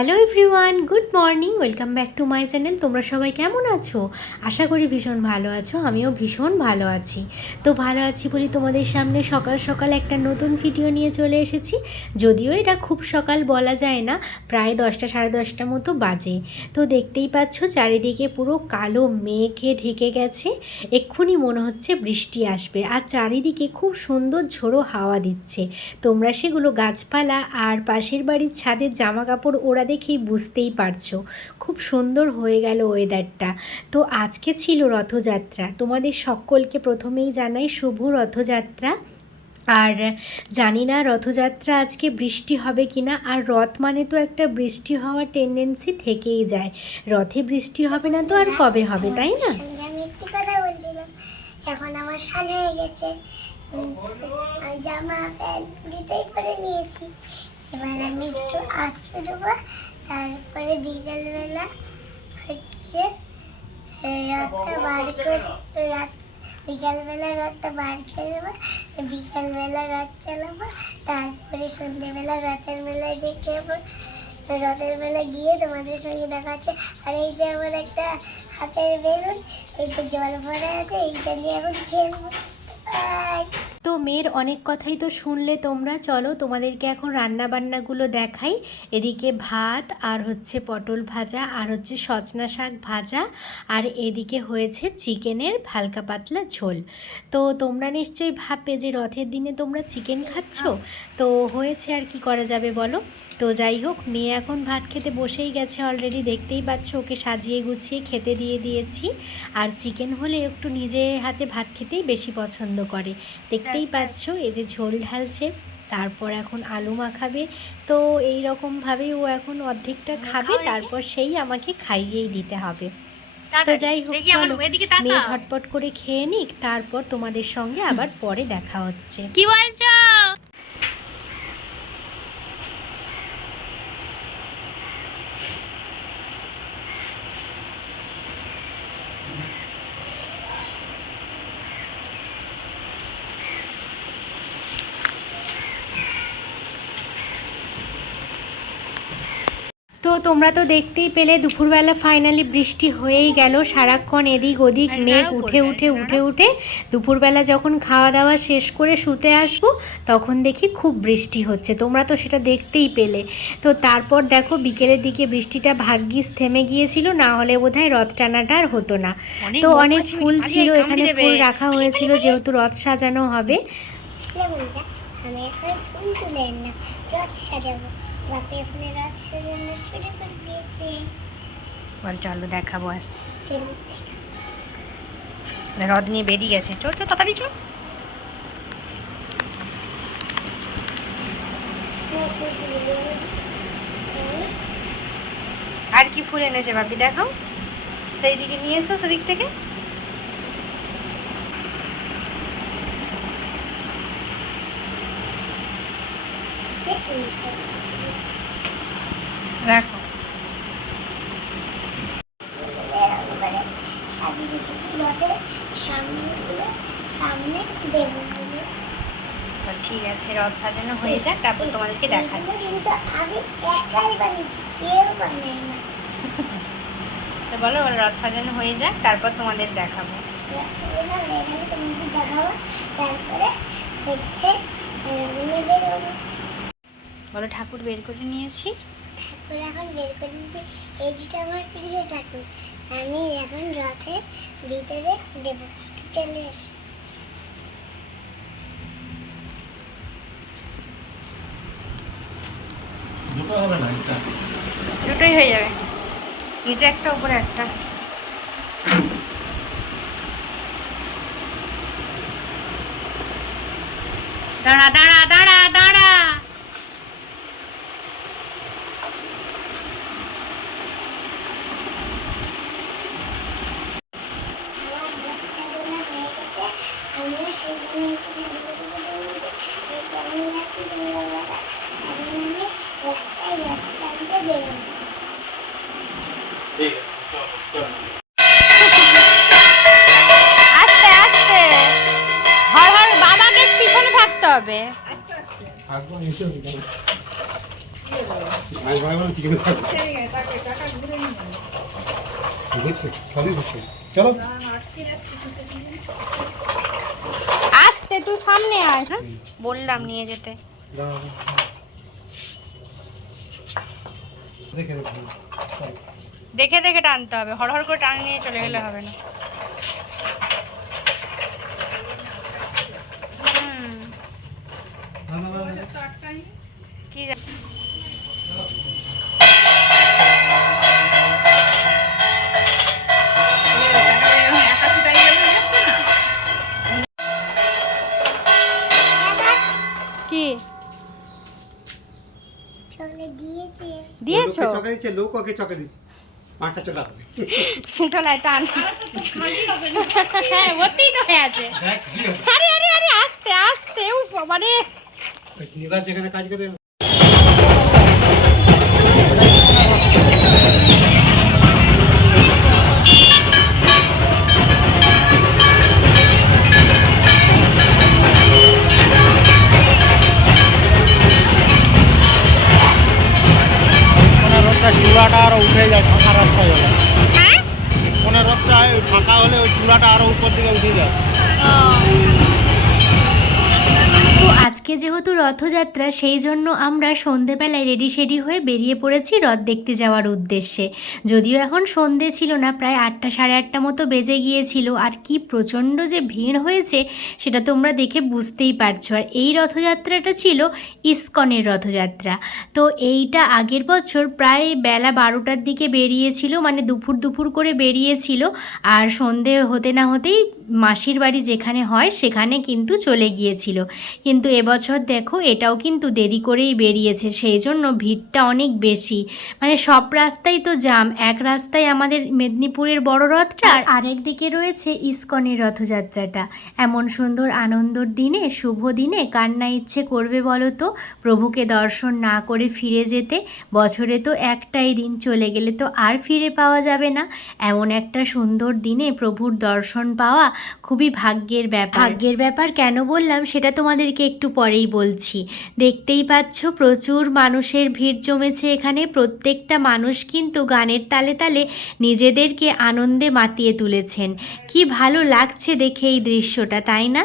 Hello everyone, good morning, welcome back to my channel. তোমরা সবাই কেমন আছো? আশা করি ভীষণ ভালো আছো। আমিও ভীষণ ভালো আছি। তো ভালো আছি বলি তোমাদের সামনে সকাল সকাল একটা নতুন ভিডিও নিয়ে চলে এসেছি। যদিও এটা খুব সকাল বলা যায় না, প্রায় 10টা সাড়ে 10টা মতো বাজে। তো দেখতেই পাচ্ছ চারিদিকে পুরো কালো মেঘে ঢেকে গেছে। এক্ষুনি মনে হচ্ছে বৃষ্টি আসবে, আর চারিদিকে খুব সুন্দর ঝোড়ো হাওয়া দিচ্ছে। তোমরা সেগুলো গাছপালা আর পাশের বাড়ির ছাদের জামা কাপড় ওরা দেখেই বুঝতেই পারছো খুব সুন্দর হয়ে গেল ওয়েদারটা। তো আজকে ছিল রথযাত্রা। তোমাদের সকলকে প্রথমেই জানাই শুভ রথযাত্রা। আর জানি না রথযাত্রা আজকে বৃষ্টি হবে কি না। আর রথ মানে তো একটা বৃষ্টি হওয়ার টেন্ডেন্সি থেকেই যায়। রথে বৃষ্টি হবে না তো আর কবে হবে, তাই না? আমি একটু কথা বলছিলাম, এখন আমার স্নান হয়ে গেছে, জামা প্যান্ট দুটোই পরে নিয়েছি। এবার আমি একটু আঁচড়ে দেবো, তারপরে বিকালবেলা হচ্ছে রথটা বার করে বিকালবেলা রথটা বার করে দেবো, বিকালবেলা রথ চালাবো, তারপরে সন্ধ্যেবেলা রথের মেলায় দেখতে যাবো। রথের মেলা গিয়ে তোমাদের সঙ্গে দেখা হচ্ছে। আর এই যে আমার একটা হাতের বেলুন, এইটা জল ভরা আছে, এইটা নিয়ে এখন খেলবো। তো মেয়ের অনেক কথাই তো শুনলে তোমরা। চলো তোমাদেরকে এখন রান্না বান্নাগুলো দেখাই। এদিকে ভাত আর হচ্ছে পটল ভাজা আর হচ্ছে সজনা শাক ভাজা, আর এদিকে হয়েছে চিকেনের হালকা পাতলা ঝোল। তো তোমরা নিশ্চয়ই ভাববে যে রথের দিনে তোমরা চিকেন খাচ্ছ। তো হয়েছে আর কি করা যাবে বলো। তো যাই হোক, মেয়ে এখন ভাত খেতে বসেই গেছে অলরেডি, দেখতেই পাচ্ছ। ওকে সাজিয়ে গুছিয়ে খেতে দিয়ে দিয়েছি। আর চিকেন হলে একটু নিজে হাতে ভাত খেতেই বেশি পছন্দ করে। দেখতেই পাচ্ছ এই যে ঝোল ঢালছে, তারপর এখন আলু মাখাবে। তো এই রকমভাবেই ও এখন অর্ধেকটা খাবে, তারপর সেই আমাকে খাইয়েই দিতে হবে। তো যাই হোক, চলো মেয়ে ঝটপট করে খেয়ে নিক, তারপর তোমাদের সঙ্গে আবার পরে দেখা হচ্ছে। কি বলছো? তো তোমরা তো দেখতেই পেলে দুপুরবেলা ফাইনালি বৃষ্টি হয়েই গেল। সারাক্ষণ এদিক ওদিক মেঘ উঠে উঠে উঠে উঠে দুপুরবেলা যখন খাওয়া দাওয়া শেষ করে শুতে আসবো, তখন দেখি খুব বৃষ্টি হচ্ছে। তোমরা তো সেটা দেখতেই পেলে। তো তারপর দেখো বিকেলের দিকে বৃষ্টিটা ভাগ্যিস থেমে গিয়েছিল, না হলে বোধহয় রথ টানাটা আর হতো না। তো অনেক ফুল ছিল এখানে, ফুল রাখা হয়েছিল যেহেতু রথ সাজানো হবে। আমি এখন ফুল তুলে না, রথ সাজাবো। বাপি এখন রথ সাজানো শুরু করে দিয়েছে। বল চলো দেখাবো। আস চলো, রথ নিয়ে বেরিয়ে গেছে। চল চল তাড়াতাড়ি চল। আর কি ফুল এনেছে ভাবি দেখাও। সেই দিকে নিয়ে এসো, সেদিক থেকে। রাখো। সাজিয়ে রেখেছি রথের সামনে দেবো বলে। ঠিক আছে, রথ সাজানো হয়ে যাক, তারপর তোমাদেরকে দেখাচ্ছি। কিন্তু আমি একাই বানিয়েছি, কেউ বানায় না। তো বলো, রথ সাজানো হয়ে যাক, তারপর তোমাদের দেখাবো। রথ সাজানো হয়ে গেলে তোমাদের দেখাবো, তারপরে হচ্ছে বেরোবো। বলো, ঠাকুর বের করে নিয়েছি। ঠাকুর এখন বের করে নিয়েছি। এই দুটো আমার প্রিয় ঠাকুর, আমি এখন রথে ভিতরে দেবো। চলে এসো। দুটো হবে না, একটা দুটোই হয়ে যাবে, নিচে একটা উপরে একটা। দাঁড়া দাঁড়া দাঁড়া দাঁড়া। আমার রথ সাজানো হয়ে গেছে, আমিও সেটা নিয়েছি, সেগুলো কেমন যাচ্ছি দুপুরবেলা। এখন আমি রাস্তায় রথ টানতে বেরোবো। ঠিক আছে, চলো চলো। আস্তে আস্তে, হর হর বাবাকে পিছনে থাকতে হবে। থাকবো নিচে। মাছ ভাড়া কি করে থাকবে ঘুরছে সবই ঘুরছে চলো আসতে তুই সামনে আয়। হ্যাঁ বললাম নিয়ে যেতে। দেখে দেখে দেখে দেখে টানতে হবে, হড়হড় করে টান নিয়ে চলে গেলে হবে না। কি কি চলে দিয়েছে। দিয়েছো? চকা দিচ্ছে লোক ওকে চকা দিচ্ছে 5টা চকা চলে টান। হ্যাঁ ওতেই তো হয়ে আছে। আরে আরে আরে আস্তে আস্তে মানে নিবার যেখানে কাজ করে চূড়াটা আরো উঠে যায় ফাঁকা রাস্তায় হলে কোনো রাস্তায় ফাঁকা হলে ওই চূড়াটা আরো উপর দিকে উঠে যায়। তো আজকে যেহেতু রথযাত্রা সেই জন্য আমরা সন্ধেবেলায় রেডি সেডি হয়ে বেরিয়ে পড়েছি রথ দেখতে যাওয়ার উদ্দেশ্যে। যদিও এখন সন্ধে ছিল না, প্রায় 8টা সাড়ে 8টা মতো বেজে গিয়েছিল। আর কি প্রচণ্ড যে ভিড় হয়েছে সেটা তোমরা দেখে বুঝতেই পারছো। আর এই রথযাত্রাটা ছিল ইস্কনের রথযাত্রা। তো এইটা আগের বছর প্রায় বেলা 12টার দিকে বেরিয়েছিল, মানে দুপুর করে বেরিয়েছিল। আর সন্ধে হতে না হতেই মাসির বাড়ি যেখানে হয় সেখানে কিন্তু চলে গিয়েছিল। কিন্তু এবছর দেখো এটাও কিন্তু দেরি করেই বেরিয়েছে, সেই জন্য ভিড়টা অনেক বেশি। মানে সব রাস্তাই তো জাম, এক রাস্তায় আমাদের মেদিনীপুরের বড় রথটা আর আরেক দিকে রয়েছে ইস্কনের রথযাত্রাটা। এমন সুন্দর আনন্দর দিনে, শুভ দিনে কার না ইচ্ছে করবে বলো তো প্রভুকে দর্শন না করে ফিরে যেতে। বছরে তো একটাই দিন, চলে গেলে তো আর ফিরে পাওয়া যাবে না। এমন একটা সুন্দর দিনে প্রভুর দর্শন পাওয়া খুবই ভাগ্যের ব্যাপার। ভাগ্যের ব্যাপার কেন বললাম সেটা তোমাদেরকে একটু পরেই বলছি। দেখতেই পাচ্ছ প্রচুর মানুষের ভিড় জমেছে এখানে। প্রত্যেকটা মানুষ কিন্তু গানের তালে তালে নিজেদেরকে আনন্দে মাতিয়ে তুলেছেন। কি ভালো লাগছে দেখে এই দৃশ্যটা, তাই না?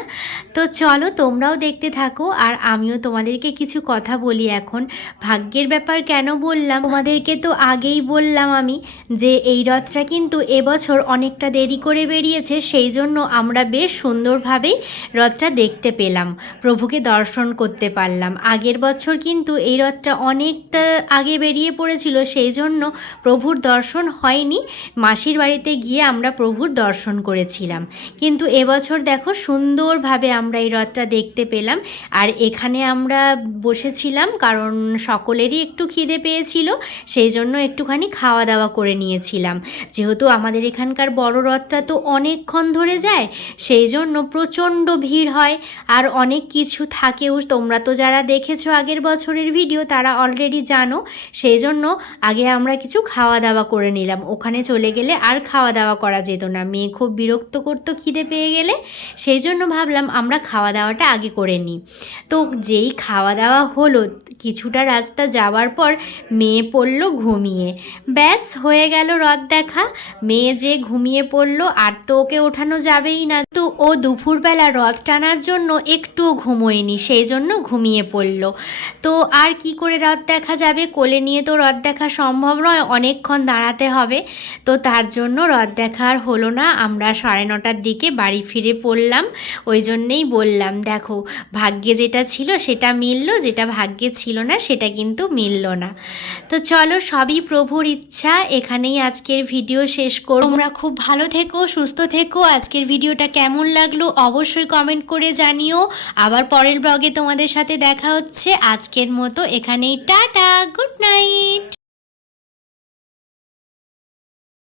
তো চলো তোমরাও দেখতে থাকো আর আমিও তোমাদেরকে কিছু কথা বলি এখন। ভাগ্যের ব্যাপার কেন বললাম তোমাদেরকে তো আগেই বললাম আমি যে এই রথটা কিন্তু এবছর অনেকটা দেরি করে বেরিয়েছে, সেই জন্য আমরা বেশ সুন্দরভাবেই রথটা দেখতে পেলাম, প্রভুকে দর্শন করতে পারলাম। আগের বছর কিন্তু এই রথটা অনেকটা আগে বেরিয়ে পড়েছিল, সেই জন্য প্রভুর দর্শন হয়নি। মাসির বাড়িতে গিয়ে আমরা প্রভুর দর্শন করেছিলাম। কিন্তু এবছর দেখো সুন্দরভাবে আমরা এই রথটা দেখতে পেলাম। আর এখানে আমরা বসেছিলাম কারণ সকলেরই একটু খিদে পেয়েছিল, সেই জন্য একটুখানি খাওয়া দাওয়া করে নিয়েছিলাম। যেহেতু আমাদের এখানকার বড় রথটা তো অনেকক্ষণ ধরে যায়, সেই জন্য প্রচণ্ড ভিড় হয় আর অনেক কিছু থাকেও। তোমরা তো যারা দেখেছো আগের বছরের ভিডিও তারা অলরেডি জানো, সেই জন্য আগে আমরা কিছু খাওয়া দাওয়া করে নিলাম। ওখানে চলে গেলে আর খাওয়া দাওয়া করা যেত না, মেয়ে খুব বিরক্ত করতো খিদে পেয়ে গেলে, সেই জন্য ভাবলাম আমরা খাওয়া দাওয়াটা আগে করে নিই। তো যেই খাওয়া দাওয়া হলো কিছুটা রাস্তা যাওয়ার পর মেয়ে পড়লো ঘুমিয়ে। ব্যাস হয়ে গেল রথ দেখা। মেয়ে যে ঘুমিয়ে পড়লো আর তো ওকে ওঠানো যাবেই না। তো ও দুপুরবেলা রথ টানার জন্য একটুও ঘুমোয়নি, সেই জন্য ঘুমিয়ে পড়লো। তো আর কি করে রথ দেখা যাবে, কোলে নিয়ে তো রথ দেখা সম্ভব নয়, অনেকক্ষণ দাঁড়াতে হবে। তো তার জন্য রথ দেখা আর হলো না। আমরা 9:30টার দিকে বাড়ি ফিরে পড়লাম। ওই জন্যেই বললাম দেখো ভাগ্যে যেটা ছিল সেটা মিলল, যেটা ভাগ্যে ছিল না সেটা কিন্তু মিলল না। তো চলো সবই প্রভুর ইচ্ছা। এখানেই আজকের ভিডিও শেষ করব। তোমরা খুব ভালো থেকো, সুস্থ থেকো। আজকের ভিডিওটা কেমন লাগলো অবশ্যই কমেন্ট করে জানিও। আবার পরের ব্লগে তোমাদের সাথে দেখা হচ্ছে। আজকের মতো এখানেই টাটা, গুড নাইট।